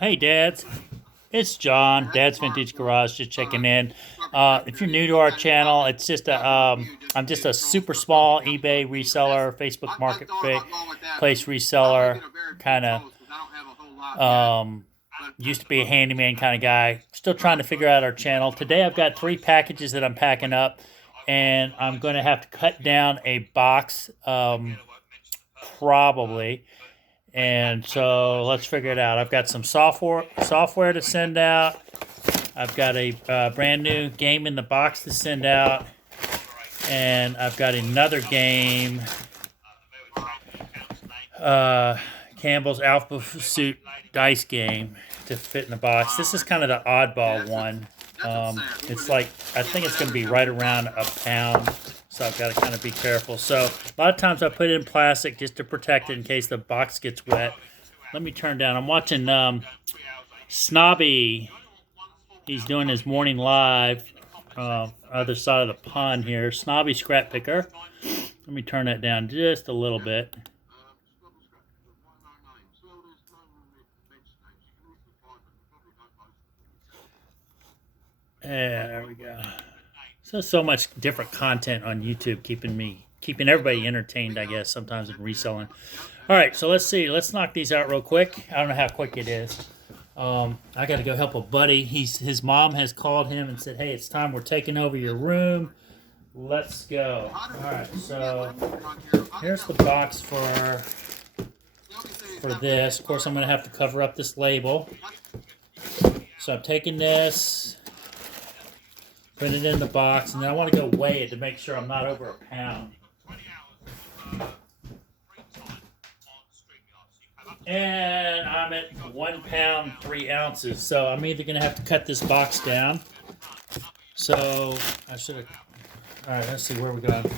Hey, Dads. It's John, Dad's Vintage Garage, just checking in. If you're new to our channel, it's just I'm just a super small eBay reseller, Facebook Marketplace reseller, kind of, used to be a handyman kind of guy. Still trying to figure out our channel. Today I've got 3 packages that I'm packing up, and I'm going to have to cut down a box, probably. And so let's figure it out. I've got some software to send out. I've got a brand new game in the box to send out, and I've got another game, Campbell's Alpha Suit dice game, to fit in the box. This is kind of the oddball one. It's like, I think it's going to be right around a pound, so I've got to kind of be careful. So a lot of times I put it in plastic just to protect it in case the box gets wet. Let me turn down. I'm watching Snobby. He's doing his morning live, other side of the pond here. Snobby Scrap Picker. Let me turn that down just a little bit. There we go. So much different content on YouTube, keeping everybody entertained, I guess, sometimes in reselling. All right, so let's see. Let's knock these out real quick. I don't know how quick it is. I got to go help a buddy. His mom has called him and said, "Hey, it's time. We're taking over your room. Let's go." All right, so here's the box for this. Of course, I'm going to have to cover up this label. So I'm taking this, put it in the box, and then I want to go weigh it to make sure I'm not over a pound. And I'm at 1 pound 3 ounces, so I'm either going to have to cut this box down. So I should have. All right, let's see where we're going.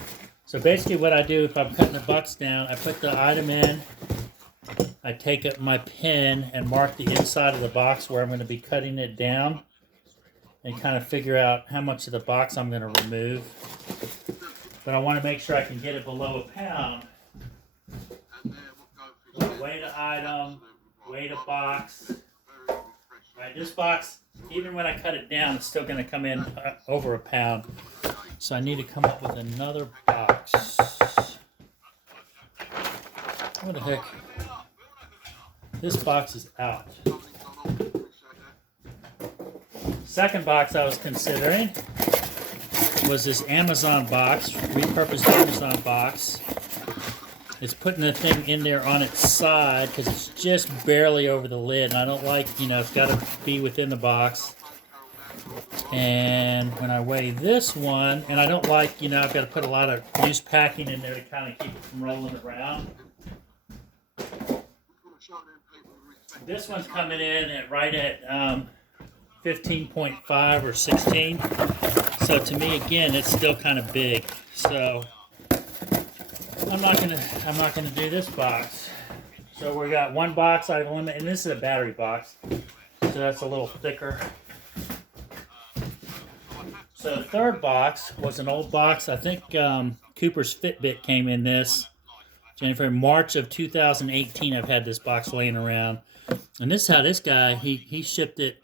So basically, what I do if I'm cutting the box down, I put the item in. I take up my pen and mark the inside of the box where I'm going to be cutting it down, and kind of figure out how much of the box I'm going to remove. But I want to make sure I can get it below a pound. So weigh the item, weigh the box. Right, this box, even when I cut it down, it's still going to come in over a pound. So I need to come up with another box. What the heck? This box is out. Second box I was considering was this Amazon box, repurposed Amazon box. It's putting the thing in there on its side because it's just barely over the lid, and I don't like, it's got to be within the box. And when I weigh this one, and I don't like, I've got to put a lot of loose packing in there to kind of keep it from rolling around. This one's coming in at right at 15.5 or 16. So to me, again, it's still kind of big. So I'm not gonna do this box. So we got one box I've eliminated, and this is a battery box, so that's a little thicker. So the third box was an old box. I think Cooper's Fitbit came in this. January, March of 2018. I've had this box laying around, and this is how this guy he shipped it.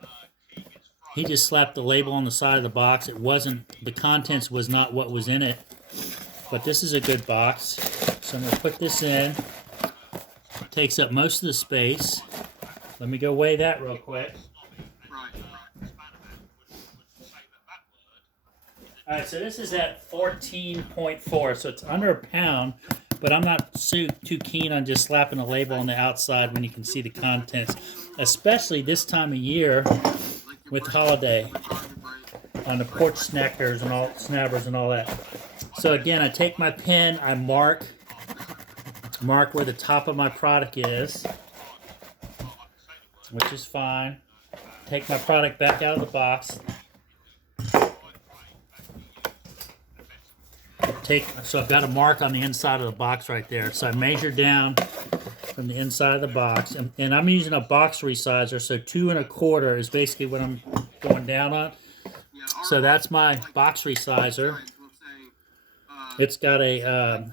He just slapped the label on the side of the box. It wasn't, the contents was not what was in it. But this is a good box. So I'm going to put this in. It takes up most of the space. Let me go weigh that real quick. Alright, so this is at 14.4. So it's under a pound. But I'm not too keen on just slapping a label on the outside when you can see the contents. Especially this time of year with holiday. On the porch snackers and all, snappers and all that. So again, I take my pen, I mark where the top of my product is, which is fine. Take my product back out of the box. So I've got a mark on the inside of the box right there. So I measure down from the inside of the box, and I'm using a box resizer. So 2 1/4 is basically what I'm going down on. So that's my box resizer. It's got a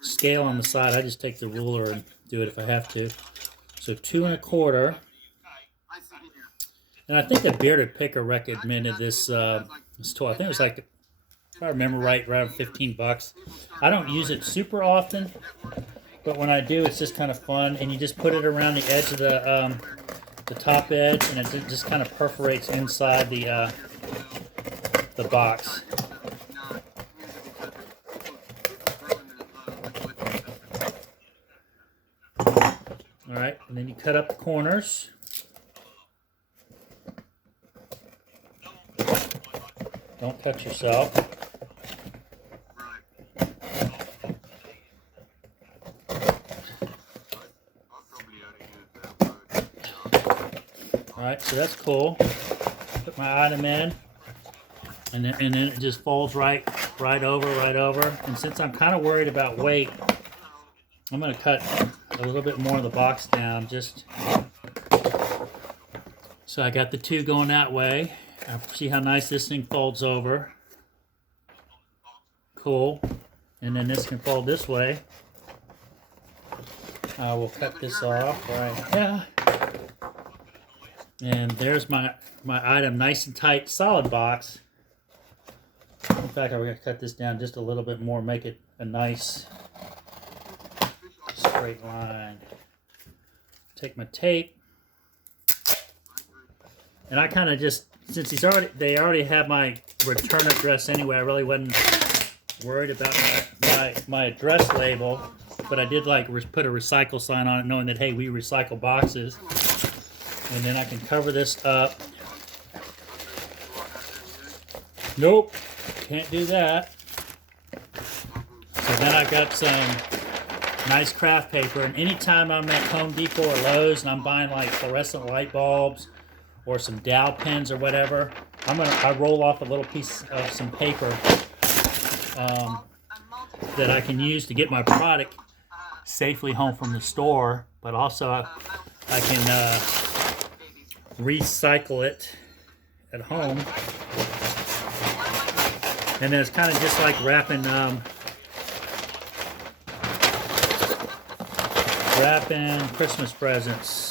scale on the side. I just take the ruler and do it if I have to. So 2 1/4. And I think the Bearded Picker recommended this this toy. I think it was like, if I remember right, around 15 bucks. I don't use it super often, but when I do, it's just kind of fun. And you just put it around the edge of the top edge, and it just kind of perforates inside the box. All right, and then you cut up the corners. Don't cut yourself. All right, so that's cool. Put my item in, and then it just folds right over. And since I'm kind of worried about weight, I'm going to cut a little bit more of the box down, just so I got the 2 going that way. See how nice this thing folds over. Cool. And then this can fold this way. I will cut this off right here. And there's my item, nice and tight, solid box. In fact, I'm going to cut this down just a little bit more, make it a nice straight line. Take my tape. And I kind of just, since they already have my return address anyway, I really wasn't worried about my address label, but I did like put a recycle sign on it, knowing that, hey, we recycle boxes. And then I can cover this up. Nope, can't do that. So then I got some nice craft paper, and anytime I'm at Home Depot or Lowe's and I'm buying like fluorescent light bulbs or some dowel pens or whatever, I roll off a little piece of some paper that I can use to get my product safely home from the store, but also I can recycle it at home. And then it's kind of just like wrapping Christmas presents.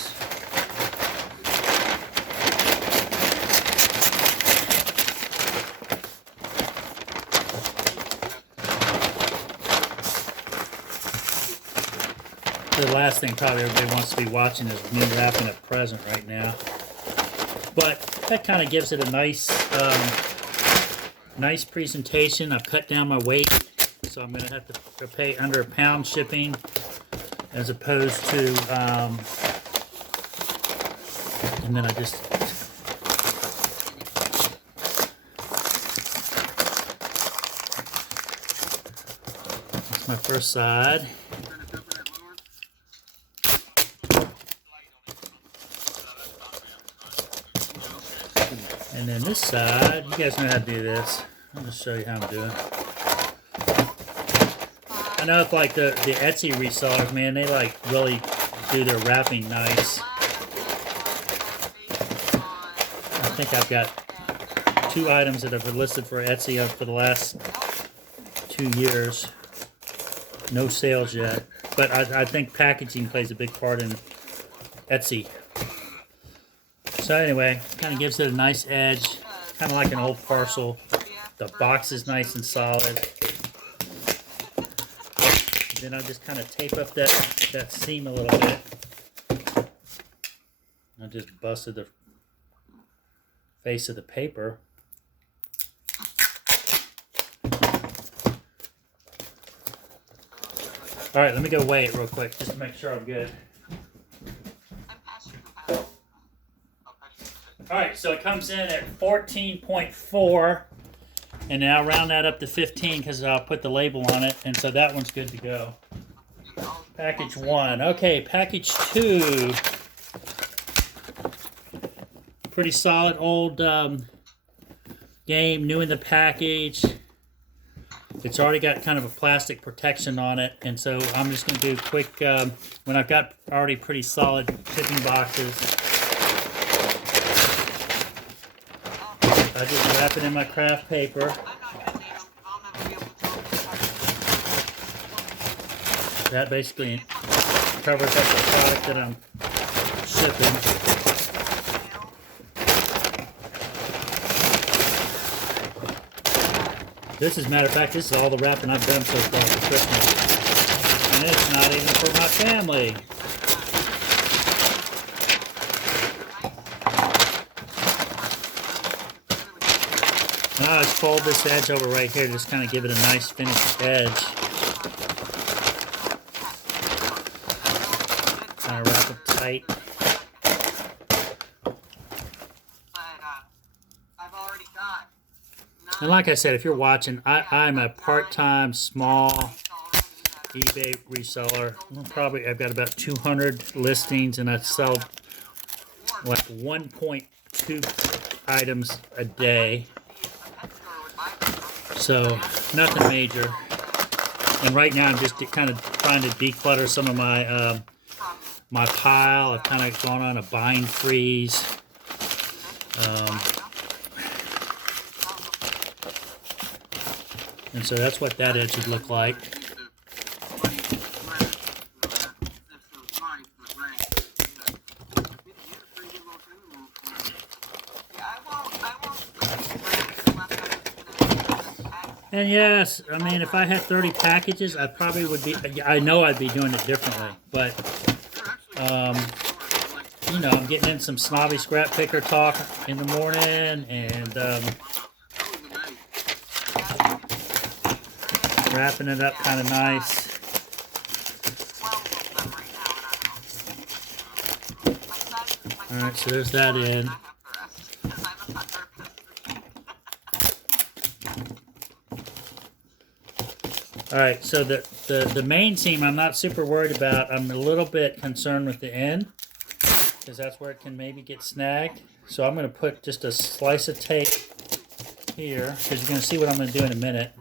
The last thing probably everybody wants to be watching is me wrapping a present right now. But that kind of gives it a nice nice presentation. I've cut down my weight, so I'm going to have to pay under £1 shipping as opposed to, and then I just, that's my first side. And then this side, you guys know how to do this. I'll just show you how I'm doing. I know it's like the Etsy resellers, man, they like really do their wrapping nice. I think I've got 2 items that have listed for Etsy for the last 2 years. No sales yet. But I think packaging plays a big part in Etsy. So anyway, kind of gives it a nice edge, kind of like an old parcel. The box is nice and solid. Then I'll just kind of tape up that seam a little bit. I just busted the face of the paper. All right, let me go weigh it real quick just to make sure I'm good. Alright, so it comes in at 14.4, and now I'll round that up to 15 because I'll put the label on it, and so that one's good to go. Package 1. Okay, package 2. Pretty solid old game, new in the package. It's already got kind of a plastic protection on it, and so I'm just going to do a quick, when I've got already pretty solid shipping boxes, I just wrap it in my craft paper. That basically covers up the product that I'm shipping. This, as a matter of fact, this is all the wrapping I've done so far for Christmas. And it's not even for my family. Now I just fold this edge over right here, just kind of give it a nice finished edge. Kind of wrap it tight. And like I said, if you're watching, I'm a part-time, small eBay reseller. I've got about 200 listings, and I sell like 1.2 items a day. So nothing major. And right now I'm just kind of trying to declutter some of my my pile. I've kind of gone on a buying freeze. And so that's what that edge would look like. And yes, I mean, if I had 30 packages, I probably would be, I know I'd be doing it differently. But, you know, I'm getting in some snobby scrap picker talk in the morning, and wrapping it up kind of nice. Alright, so there's that in. Alright, so the main seam I'm not super worried about. I'm a little bit concerned with the end, because that's where it can maybe get snagged. So I'm going to put just a slice of tape here, because you're going to see what I'm going to do in a minute.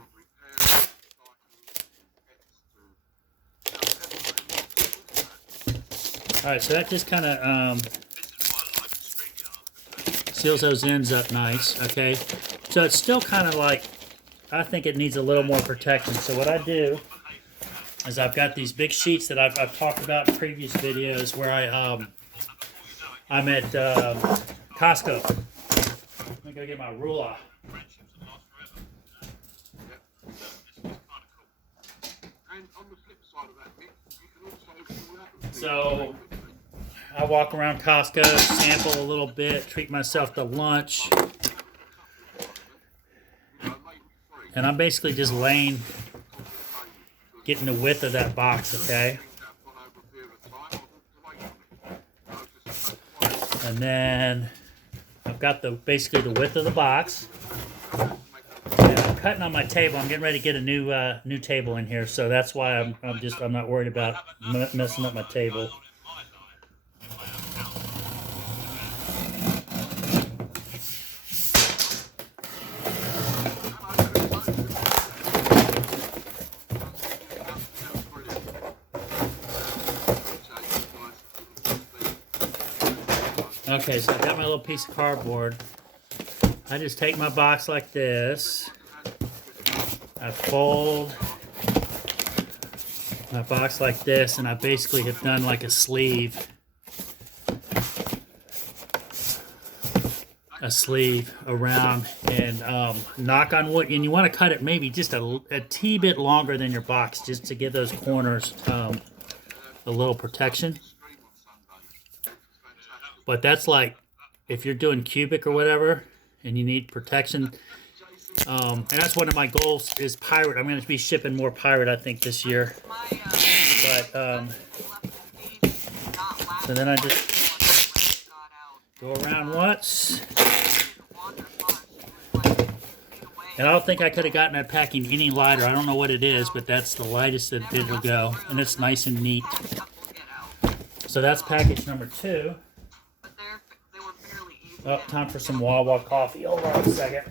Alright, so that just kind of seals those ends up nice, okay? So it's still kind of like, I think it needs a little more protection. So what I do is I've got these big sheets that I've talked about in previous videos where I'm at Costco. Let me go get my ruler. So I walk around Costco, sample a little bit, treat myself to lunch. And I'm basically just getting the width of that box, okay? And then I've got basically the width of the box. And I'm cutting on my table. I'm getting ready to get a new table in here, so that's why I'm not worried about messing up my table. Okay, so I've got my little piece of cardboard. I just take my box like this. I fold my box like this, and I basically have done like a sleeve. Around, and knock on wood. And you want to cut it maybe just a teeny bit longer than your box, just to give those corners a little protection. But that's like if you're doing cubic or whatever and you need protection. And that's one of my goals is pirate. I'm going to be shipping more pirate, I think, this year. But so then I just go around once. And I don't think I could have gotten that packing any lighter. I don't know what it is, but that's the lightest that it'll go. And it's nice and neat. So that's package number 2. Oh, time for some Wawa coffee. Hold on a second.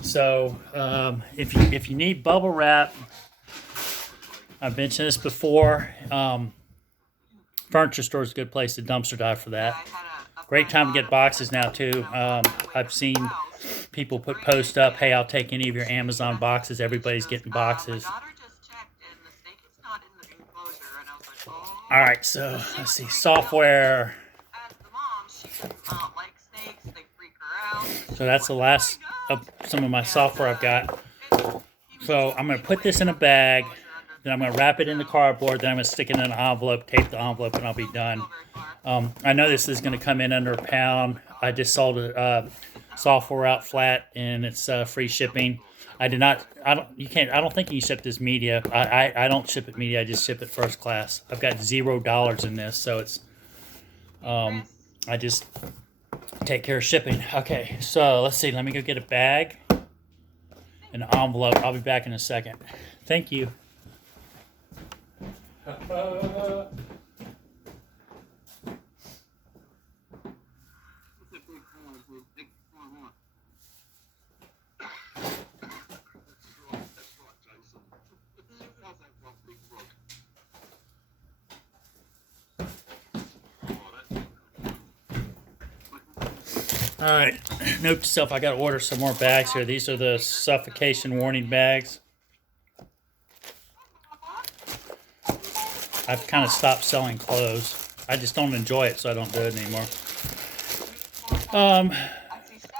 So, if you need bubble wrap, I've mentioned this before. Furniture store is a good place to dumpster dive for that. Great time to get boxes now too. I've seen people put posts up, "Hey, I'll take any of your Amazon boxes." Everybody's getting boxes. All right, so let's see, software. So that's the last of some of my software I've got. So I'm going to put this in a bag, then I'm going to wrap it in the cardboard, then I'm going to stick it in an envelope, tape the envelope, and I'll be done. I know this is going to come in under a pound. I just sold software out flat, and it's free shipping. I did not. I don't. You can't. I don't think you ship this media. I don't ship it media. I just ship it first class. I've got $0 in this, so it's. I just take care of shipping. Okay, so let's see. Let me go get a bag, an envelope. I'll be back in a second. Thank you. All right, note to self, I got to order some more bags here. These are the suffocation warning bags. I've kind of stopped selling clothes. I just don't enjoy it, so I don't do it anymore.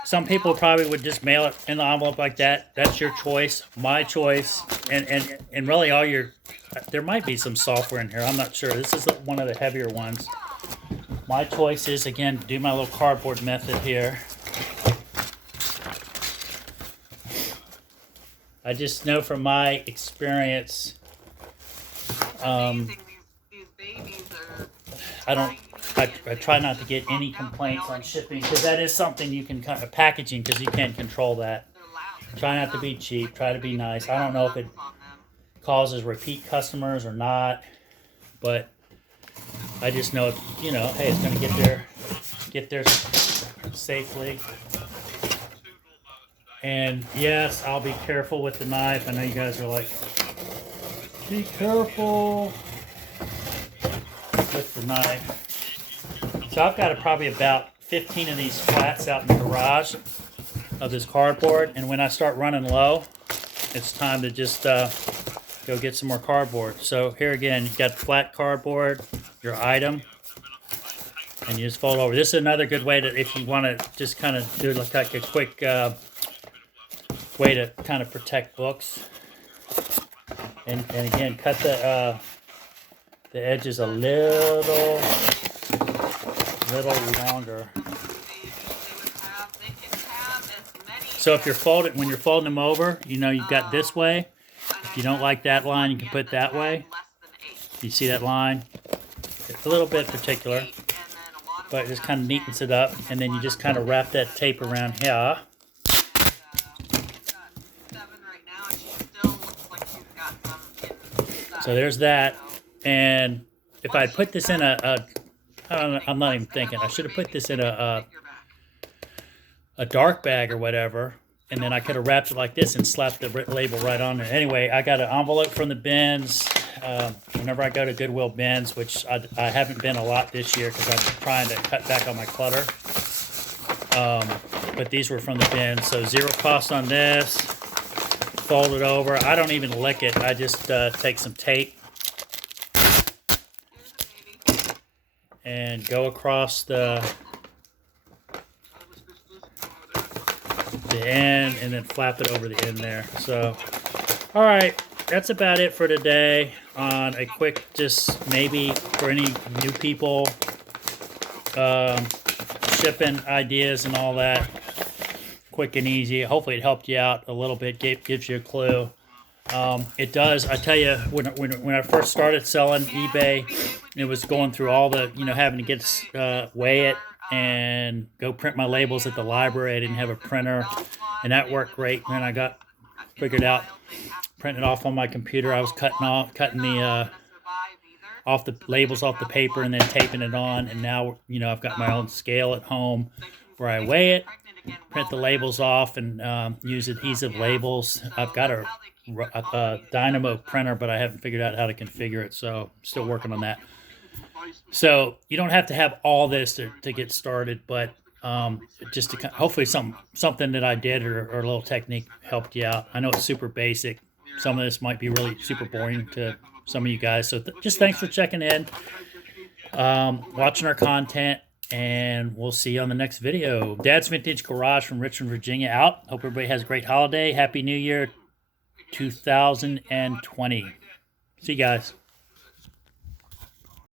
Some people probably would just mail it in the envelope like that. That's your choice, my choice, and really all your. There might be some software in here. I'm not sure. This is one of the heavier ones. My choice is, again, do my little cardboard method here. I just know from my experience, I try not to get any complaints on shipping, because that is something you can kind of packaging, because you can't control that. Try not to be cheap. Try to be nice. I don't know if it causes repeat customers or not, but I just know, hey, it's going to get there safely. And yes, I'll be careful with the knife. I know you guys are like, be careful with the knife. So I've got probably about 15 of these flats out in the garage of this cardboard. And when I start running low, it's time to just go get some more cardboard. So here again, you've got flat cardboard, your item, and you just fold over. This is another good way to, if you want to just kind of do like a quick way to kind of protect books. And again, cut the edges a little longer. So if when you're folding them over, you've got this way. If you don't like that line, you can put that way. You see that line? It's a little bit particular, but it just kind of neatens it up. And then you just kind of wrap that tape around here. So there's that. And if I put this in I'm not even thinking. I should have put this in a dark bag or whatever. And then I could have wrapped it like this and slapped the label right on there. Anyway, I got an envelope from the bins. Whenever I go to Goodwill bins, which I haven't been a lot this year because I'm trying to cut back on my clutter. But these were from the bins. So zero cost on this. Fold it over. I don't even lick it. I just take some tape and go across the end and then flap it over the end there. So, all right, that's about it for today on a quick, just maybe for any new people, shipping ideas and all that. Quick and easy. Hopefully it helped you out a little bit, gives you a clue. It does. I tell you, when I first started selling eBay, it was going through all the, having to get weigh it and go print my labels at the library. I didn't have a printer, and that worked great. And then I figured out printing it off on my computer. I was cutting the off the labels off the paper and then taping it on. And now, I've got my own scale at home where I weigh it, print the labels off, and use adhesive labels. I've got a Dynamo printer, but I haven't figured out how to configure it, so I'm still working on that. So you don't have to have all this to get started, but just to hopefully something that I did or a little technique helped you out. I know it's super basic. Some of this might be really super boring to some of you guys. So just thanks for checking in, watching our content, and we'll see you on the next video. Dad's Vintage Garage from Richmond, Virginia out. Hope everybody has a great holiday. Happy New Year 2020. See you guys.